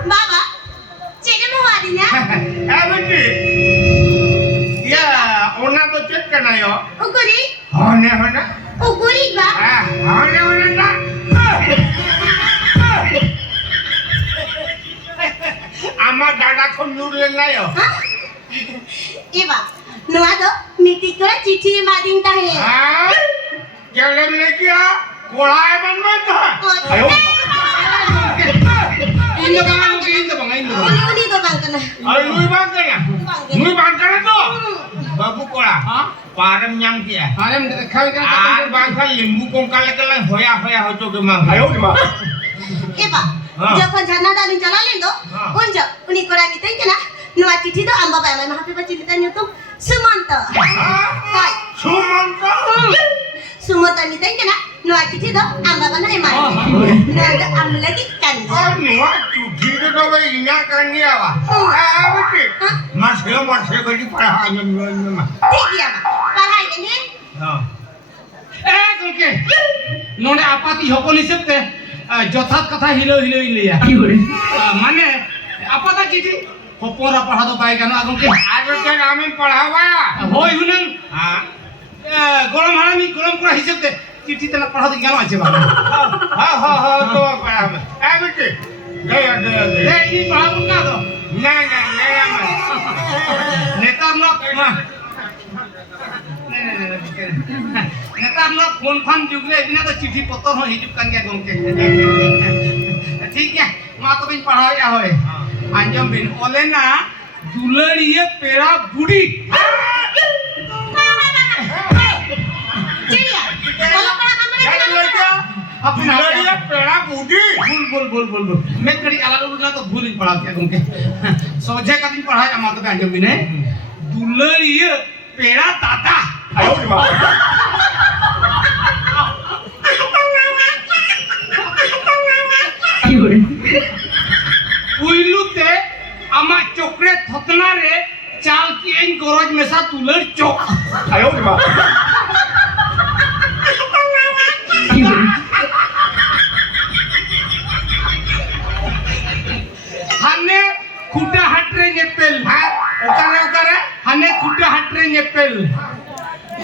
Baba, cek mau adinya? betul. Ya, orang tu cek kena yo. Ukuri? Mana? Ukuri ba? Mana tak? Amat dada kondur lena yo. Iba, nuah tu meeting kau cici mading tahe. Jalan lagi ya. Kolai mana? Ayo. Indo bang. Uni tu bang kena. Ayo lui bang kena tu. Babu kola. Parem nyam kia. Parem kau kan bang kau limbu kongkal kelang hoya hojo kemang. Ayo di mana? Iba, jauh jana dah ni jalan itu. Unjuk, uni kau lagi meeting kena. Nuah cici tu amba bayar mana happy birthday tanya tu. Sumanta. Kai. Sumanta. Sumanta meeting kena. Nuah cici tu amba mana emai. Nuah tu amba lagi kan. Nuah cuci tu kau ingat kan dia apa? Betul. Masih kau di parahan ni. Tiga, parahan ni. gongke nonde apati hokon hisabte jothat katha hilo ilia mane apata chichi hopora padhado pai gano gongke ajo ke ami padhawa hoi hunang golam harami golam kora hisabte चिट्ठी तना पढ़ा तो क्या अच्छे बात हाँ तो पढ़ा मैं बेटे गया ये पढ़ा उनका तो नहीं नेता लोग नेता लोग फोन फान जुगले बिना तो चिट्ठी पत्र हो हिजुक kan गया गंके ठीक है मां तो बिन पढ़ा या होए अंजम बिन ओलेना दुलड़िए पेड़ा बुड़ी अपना ये पेड़ा बूढ़ी बोल मैं कड़ी अलग अलग ना तो भूल ही पढ़ा क्या तुमके सोचे का दिन पढ़ा अमा तो बैंजो बिने दुलड़िए पेड़ा दादा आयो रे बाप उइलुते अमा चोकरे थतना रे चाल की इन गरज में सा दुलड़ चोक आयो रे बाप हने खुटा हटरे नेपेल उतारे हने खुटा हटरे नेपेल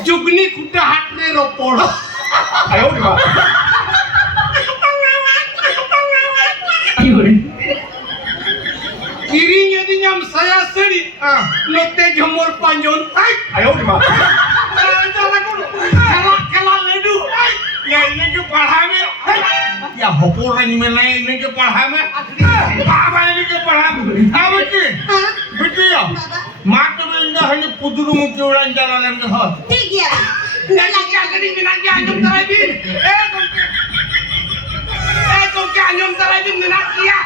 जुगनी खुटा हटरे रोपोड़ आयो रे बाप किरिंग यदि नाम saya seri लोटे जमोर पंजोन आयो रे बाप चला कला लेडू या इन्हें के पढ़ा में या होपोर नहीं में नहीं इन्हें के पढ़ा में बाबा इन्हें के पढ़ा में हाँ बेटी या माँ तो भी इन्हें हने पुदुरु मुक्ति उड़ान जाना लेंगे हो ठीक है लगी क्या करी बिना क्या अंजम तराई बिन तो क्या अंजम तराई बिन बिना किया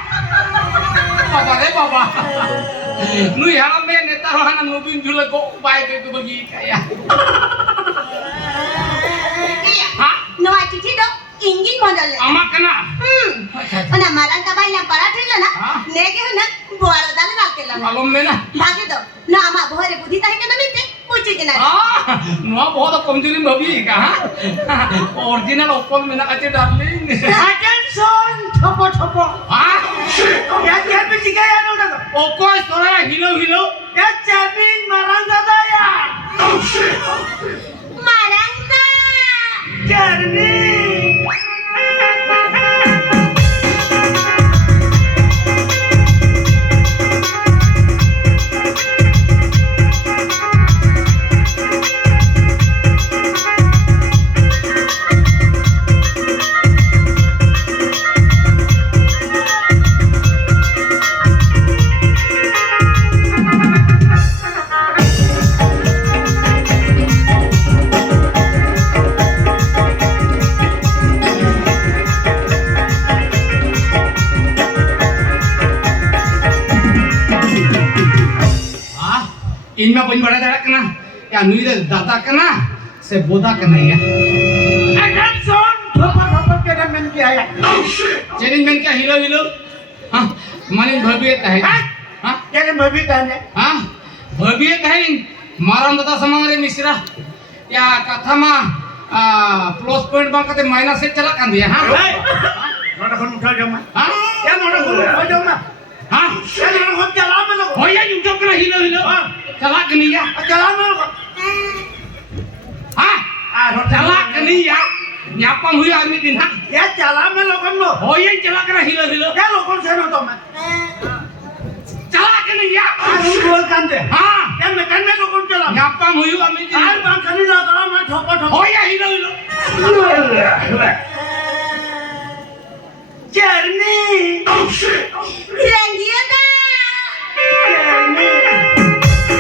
बाबा रे बाबा नु यहाँ में नेता रोहाना नोबिन जुले को बाय पे तो बगी क्या हाँ Nuah cici dong ingin modalnya अमा कना Ona marang ka bayang para thila na nege na buara dal rakela na मालूम में ना bagi do na ama bohare budhi tahe kana mitte puchi kena नुआ बहुत कमजोरी भवी कहाँ ओरिजिनल ओपन में ना अच्छे डार्लिंग attention ठोपो ठोपो हाँ या क्या पे सिखाया ना उधर ओको सोरा हिलो या चाबी मारन दादा या marang na चाबी इनमें बन बड़ा दड़ा कना या नुई दे दादा कना से बोदा कना या attention ठोपो ठोपो के मन क्या है चेनिंग में क्या हिलो हाँ माने भवियत है हाँ क्या के भभी ताने हाँ भवियत है मारम दादा समारे मिश्रा या कथा मा प्लस पॉइंट बांग कते माइनस से चला कर दिया हाँ नोटा फोन उठा जाओ हाँ या नोटा फोन उठा जाओ ना हाँ ये लोग को चला में लोग हो या यूं चक्कर हिलो हिलो हाँ। चला कनिया चला में लोग हाँ चला कनिया न्यापम हुई आदमी दिन हाँ ये चला में लोग हम लोग हो या चला कर हिलो हिलो क्या लोगों से ना तो मैं चला कनिया आज हम बोल कांते हाँ ये मैं करने लोगों चला न्यापम हुई आदमी दिन आज बात करनी ना करा मैं ठोपा ठोपा हो या हिलो हिलो जर्नी Rangiana. जर्नी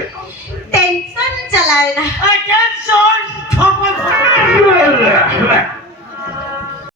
Tension चलाना. अटेंशन ठोपा